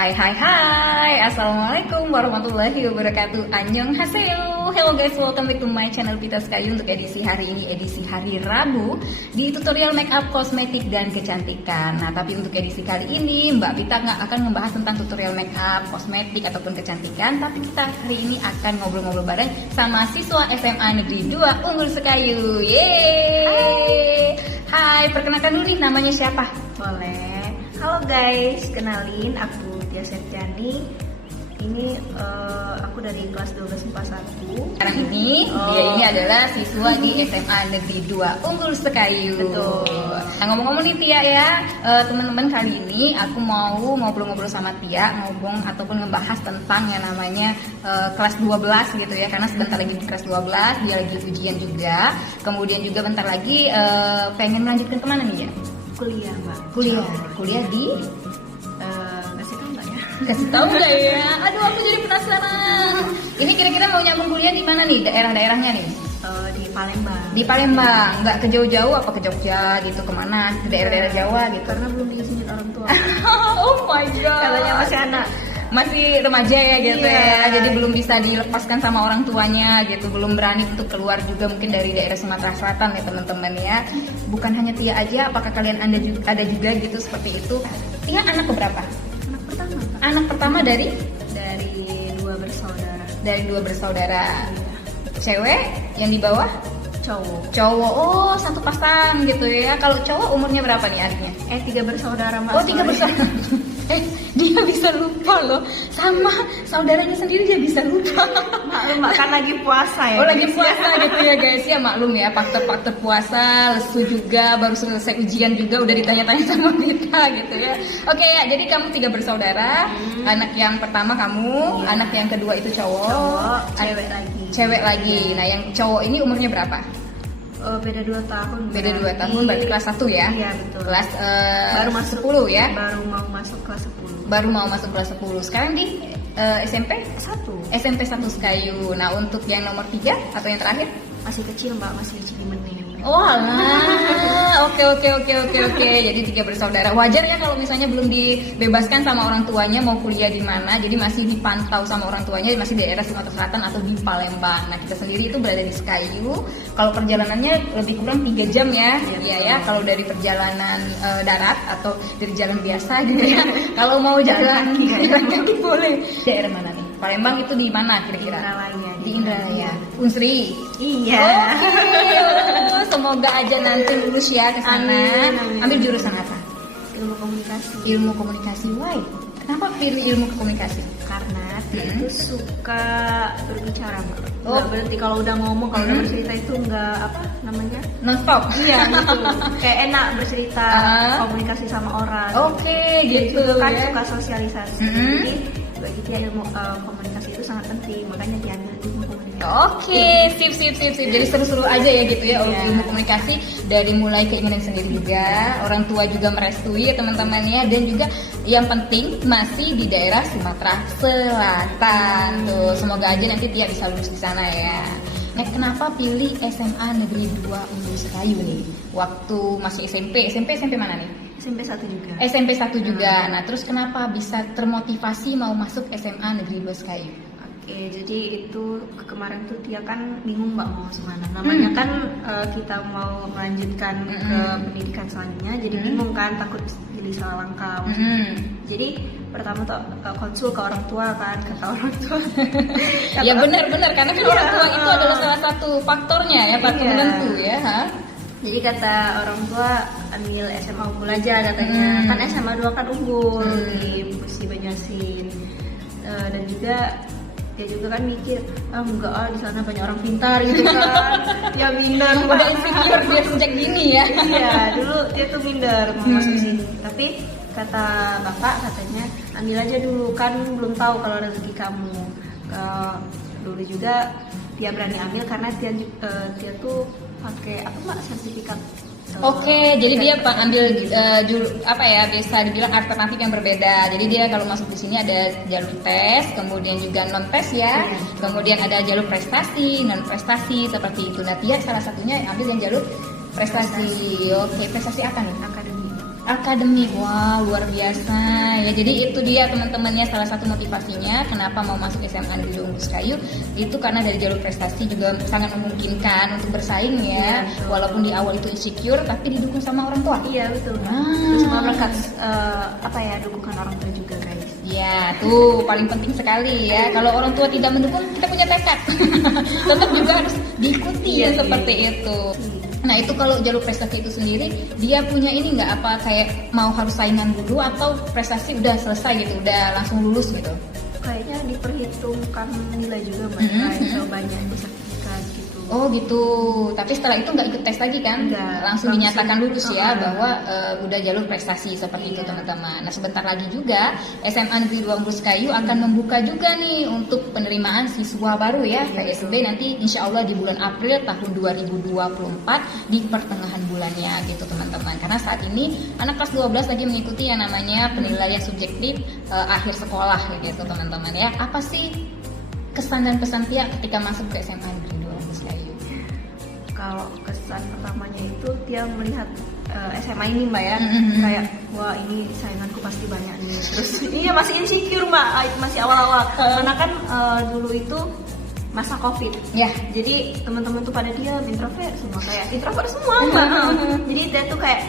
Hai, Assalamualaikum warahmatullahi wabarakatuh. Annyeonghaseyo. Hello guys, welcome back to my channel Pita Sky. Untuk edisi hari ini, edisi hari Rabu, di tutorial makeup, kosmetik, dan kecantikan. Nah, tapi untuk edisi kali ini Mbak Pita nggak akan membahas tentang tutorial makeup, kosmetik, ataupun kecantikan. Tapi kita hari ini akan ngobrol-ngobrol bareng sama siswa SMA Negeri 2 Unggul Sekayu. Yeay. Hai, perkenalkan dulu nih, namanya siapa? Boleh. Halo guys, kenalin aku Tia Septiani. Ini aku dari kelas 12 IPA 1. Sekarang ini dia ini adalah siswa di SMA Negeri 2 Unggul Sekayu. Betul. Nah, ngomong-ngomong nih Tia ya, teman-teman, kali ini aku mau ngobrol-ngobrol sama Tia, ataupun ngebahas tentang yang namanya kelas 12 gitu ya, karena sebentar lagi di kelas 12 dia lagi ujian juga. Kemudian juga bentar lagi pengen melanjutkan kemana nih ya? Kuliah, Mbak. Kuliah di Kasih tahu nggak ya? kasih tahu nggak ya? Aduh, aku jadi penasaran. Ini kira-kira mau nyambung kuliah di mana nih? Daerah-daerahnya nih? Di Palembang. Di Palembang, nggak ke jauh-jauh, apa ke Jogja gitu, kemana? Ke daerah-daerah Jawa gitu. Karena belum diizinin orang tua. Oh my god. Katanya masih anak. Masih remaja ya gitu Iya. ya. Jadi belum bisa dilepaskan sama orang tuanya gitu. Belum berani untuk keluar juga mungkin dari daerah Sumatera Selatan ya teman-teman ya. Bukan hanya Tia aja, apakah kalian ada juga gitu seperti itu? Tia anak keberapa? Anak pertama, Mbak. Anak pertama dari Dua bersaudara. dua bersaudara. Cewek yang di bawah? Cowok. Oh, satu pasang gitu ya. Kalau cowok umurnya berapa nih adiknya? 3 bersaudara, Mbak. Oh, 3 bersaudara. Dia bisa lupa loh. Sama saudaranya sendiri dia bisa lupa. Maklum, Mbak, kan lagi puasa ya. Oh, lagi guys. puasa gitu ya guys. Ya maklum ya, faktor-faktor puasa, lesu juga, baru selesai ujian juga udah ditanya-tanya sama kita gitu ya. Oke ya, jadi kamu 3 bersaudara. Anak yang pertama kamu, Iya. anak yang kedua itu cowok, Cewek lagi. cewek lagi. Nah, yang cowok ini umurnya berapa? Beda 2 tahun. Beda 2 tahun, berarti kelas 1 ya? Iya, betul. Kelas Baru masuk 10 ya? Baru mau masuk kelas 10. Baru mau masuk kelas 10. Sekarang di SMP? 1. SMP 1 Sekayu. Nah, untuk yang nomor 3 atau yang terakhir? Masih kecil, Mbak, masih Cibimening. Oh alah, oke. Jadi 3 bersaudara. Wajar ya kalau misalnya belum dibebaskan sama orang tuanya mau kuliah di mana. Jadi masih dipantau sama orang tuanya, masih di daerah Sumatera Selatan atau di Palembang. Nah, kita sendiri itu berada di Sekayu. Kalau perjalanannya lebih kurang 3 jam ya. Iya ya, kalau dari perjalanan darat atau dari jalan biasa gitu ya. Kalau mau jalan kaki boleh. Daerah mana nih? Palembang itu di mana kira-kira? Indralaya. Di Indralaya. Unsri. Iya. Oh, semoga aja nanti lulus ya ke sana. Amin. Ambil jurusan apa? Ilmu komunikasi. Ilmu komunikasi. Why? Kenapa pilih ilmu komunikasi? Karena dia itu suka berbicara, Mbak. Oh. Nggak berhenti kalau udah ngomong, kalau udah bercerita itu nggak apa namanya? Non-stop. Iya gitu. Kayak enak bercerita, komunikasi sama orang. Oke, Dia gitu juga kan ya. suka sosialisasi. Jadi bagi dia ilmu komunikasi itu sangat penting, makanya diambil ilmu komunikasi. Oke, sip. Jadi seru-seru aja ya gitu ya. Iya. Ilmu komunikasi dari mulai keinginan sendiri juga, orang tua juga merestui ya teman-temannya, dan juga yang penting masih di daerah Sumatera Selatan. Tuh, semoga aja nanti dia bisa lulus di sana ya. Nah, kenapa pilih SMA Negeri 2 Unggul Sekayu nih? Waktu masih SMP mana nih? SMP 1 juga. SMP 1 juga. Nah, terus kenapa bisa termotivasi mau masuk SMA Negeri 2 Sekayu? Oke, jadi itu kemarin tuh dia kan bingung Mbak mau masuk mana. Namanya kan kita mau melanjutkan ke pendidikan selanjutnya, jadi bingung kan, takut pilih salah langkah. Jadi pertama tuh konsul ke orang tua kan, kata orang tua. Ya benar karena kan orang tua itu adalah salah satu faktornya ya, faktor Iya. penentu ya. Jadi kata orang tua ambil SMA Unggul aja katanya. Kan SMA 2 kan unggul di Banyuasin. Dan juga dia juga kan mikir, enggak di sana banyak orang pintar gitu kan. Ya minder. Udah insecure dia sejak dini ya. Iya, dulu dia tuh minder mau masuk sini. Tapi kata bapak katanya ambil aja dulu, kan belum tahu kalau rezeki kamu. Dulu juga dia berani ambil karena dia tuh pakai apa Mbak, sertifikat. Oke, jadi dia ambil apa ya, bisa dibilang alternatif yang berbeda. Jadi dia kalau masuk di sini ada jalur tes, kemudian juga non tes ya, kemudian ada jalur prestasi, non prestasi seperti itu. Nah, dia salah satunya ambil yang jalur prestasi. Oke, prestasi apa nih? Akademi. Akademi, wah luar biasa ya. Jadi itu dia teman-temannya, salah satu motivasinya kenapa mau masuk SMA Negeri 2 Umbus Kayu itu karena dari jalur prestasi juga sangat memungkinkan untuk bersaing ya. Iya, Walaupun di awal itu insecure tapi didukung sama orang tua. Iya betul. Ah. Terus sama berkat dukungan orang tua juga guys. Ya, tuh paling penting sekali ya. Kalau orang tua tidak mendukung, kita punya tekad. Tetap juga harus diikuti ya seperti itu. Nah itu kalau jalur prestasi itu sendiri, dia punya ini nggak apa kayak mau harus saingan dulu atau prestasi udah selesai gitu, udah langsung lulus gitu? Kayaknya diperhitungkan nilai juga mbak, kayak banyak sertifikat gitu. Oh gitu, tapi setelah itu nggak ikut tes lagi kan? Nggak, langsung dinyatakan lulus ya langsung. bahwa udah jalur prestasi seperti itu teman-teman. Nah sebentar lagi juga SMA Negeri 2 Umbus Kayu akan membuka juga nih untuk penerimaan siswa baru ya PSB nanti insya Allah di bulan April tahun 2024 di pertengahan bulannya gitu teman-teman. Karena saat ini anak kelas 12 lagi mengikuti yang namanya penilaian subjektif akhir sekolah gitu teman-teman ya. Apa sih kesan dan pesan Tia ketika masuk ke SMA Negeri 2 Umbus Kayu? Kalau kesan pertamanya itu dia melihat SMA ini mbak ya, kayak wah ini sainganku pasti banyak nih. Terus iya masih insecure mbak, masih awal-awal. Karena kan dulu itu masa COVID. Ya. Jadi teman-teman tuh pada diam, introvert semua, kayak introvert semua mbak. Jadi dia tuh kayak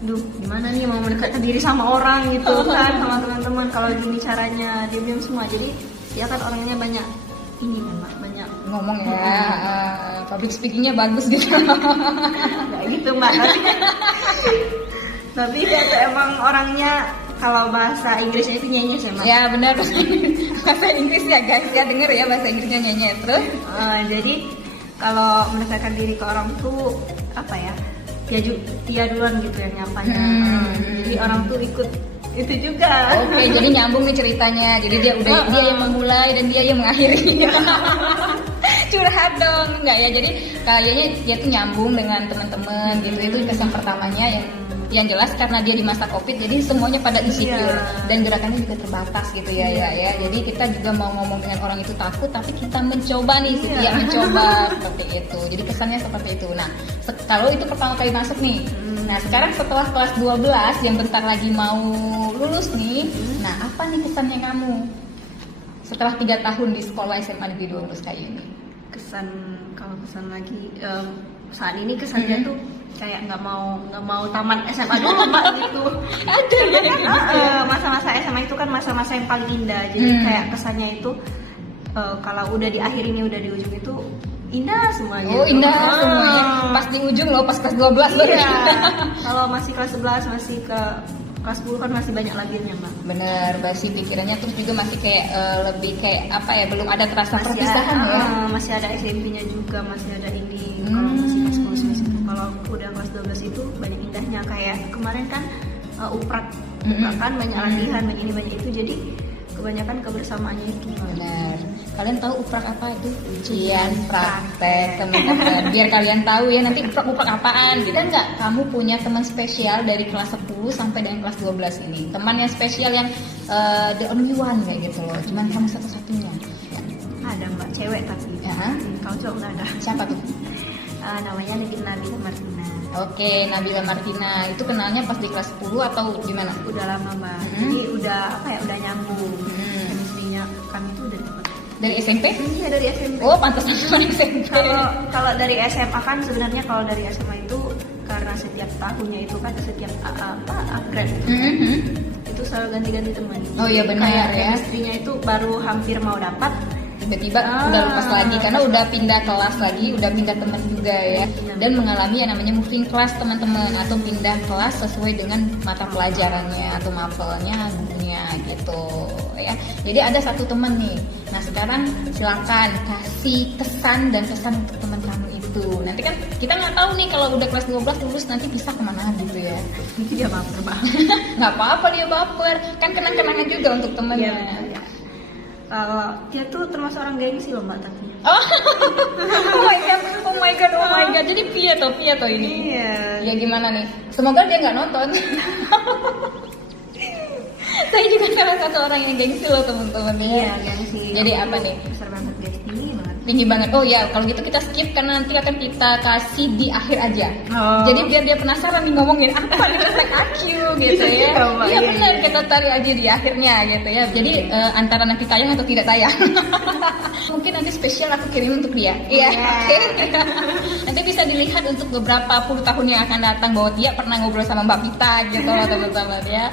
duh gimana nih mau mendekatkan diri sama orang gitu kan, sama teman-teman. Kalau gini caranya diam-diam semua. Jadi dia kan orangnya banyak ini kan mbak, banyak ngomong ya, public speakingnya bagus gitu. nggak gitu mbak. Tapi dia tuh emang orangnya kalau bahasa Inggrisnya itu nyanyi sih mbak. Ya benar, bahasa Inggris ya guys ya, denger ya bahasa Inggrisnya nyanyi terus. Jadi kalau mendekatkan diri ke orang tuh apa ya, dia duluan gitu yang nyapanya. Jadi orang tuh ikut itu juga. Oke, jadi nyambung nih ceritanya. Jadi dia yang memulai dan dia yang mengakhiri. Curhat dong, enggak ya? Jadi kayaknya dia tuh nyambung dengan teman-teman gitu. Itu kesan pertamanya yang jelas karena dia di masa COVID, jadi semuanya pada insecure dan gerakannya juga terbatas gitu ya ya. Jadi kita juga mau ngomong dengan orang itu takut, tapi kita mencoba nih, setia mencoba seperti itu. Jadi kesannya seperti itu. Nah, kalau itu pertama kali masuk nih. Nah, sekarang setelah kelas 12 yang bentar lagi mau lulus nih, nah apa nih kesannya kamu setelah 3 tahun di sekolah SMA Negeri 2 Umbus Kayu ini? Kalau kesan lagi saat ini kesannya tuh kayak nggak mau tamat SMA dulu mbak gitu. Karena kan masa-masa SMA itu kan masa-masa yang paling indah. Jadi kayak kesannya itu kalau udah di akhir ini, udah di ujung itu indah semua gitu. Oh indah semuanya. Pas di ujung loh, pas kelas 12 loh. Iya. Kalau masih kelas 11, masih ke kelas 10 kan masih banyak lagi nih mbak. Bener, masih pikirannya terus juga masih kayak lebih kayak apa ya, belum ada terasa perpisahan ya. Masih ada SMP-nya juga, masih ada ini. Kalau masih kelas 10 semester, kalau udah kelas 12 itu banyak indahnya. Kayak kemarin kan uprak kan banyak latihan, banyak ini banyak itu, jadi kebanyakan kebersamaannya itu. Benar. Kalian tahu uprak apa itu? Ujian praktek teman-teman. Biar kalian tahu ya nanti uprak apaan. Bisa nggak kamu punya teman spesial dari kelas 10 sampai dengan kelas 12 ini? Teman yang spesial yang the only one kayak gitu loh. Cuman kamu satu-satunya. Ada mbak, cewek tapi. Ya. Kalau cowok nggak ada. Siapa tuh? Namanya Nabila Martina. Oke, Nabila Martina. Itu kenalnya pas di kelas 10 atau gimana? Udah lama mbak. Jadi udah udah nyambung. Chemistry-nya kami tuh dari SMP? Iya dari SMP. Oh pantas dari SMP. Kalau dari SMA kan sebenarnya kalau dari SMA itu karena setiap tahunnya itu kan setiap upgrade itu selalu ganti-ganti teman. Oh iya benar kayak ya. chemistry-nya itu baru hampir mau dapat, tiba-tiba udah lepas lagi karena udah pindah kelas lagi, udah pindah teman juga ya, dan mengalami yang namanya moving class teman-teman, atau pindah kelas sesuai dengan mata pelajarannya atau mapelnya gurunya gitu ya. Jadi ada satu teman nih. Nah sekarang silakan kasih kesan dan pesan untuk teman kamu itu. Nanti kan kita nggak tahu nih kalau udah kelas 12 lulus nanti bisa kemana gitu ya. Dia baper banget. Nggak apa-apa dia baper, kan kenang-kenangan juga untuk temannya. Ya. Kalau dia tuh termasuk orang gengsi loh mbak tapi. Oh my god. Jadi Pia toh ini. Iya. Ya gimana nih? Semoga dia nggak nonton. Saya juga salah satu orang yang gengsi loh teman-teman ya. Iya gengsi. Jadi apa nih? Besar banget gengsi, tinggi banget. Tinggi banget. Oh ya, kalau gitu kita skip karena nanti akan kita kasih di akhir aja. Oh. Jadi biar dia penasaran nih ngomongin apa nih tentang AQ gitu ya. Iya benar, kita tarik aja di akhirnya gitu ya. Jadi antara nanti tayang atau tidak tayang. Mungkin nanti spesial aku kirim untuk dia. Iya. Oke. Nanti bisa dilihat untuk beberapa puluh tahun yang akan datang bahwa dia pernah ngobrol sama Mbak Pita gitu teman-teman ya.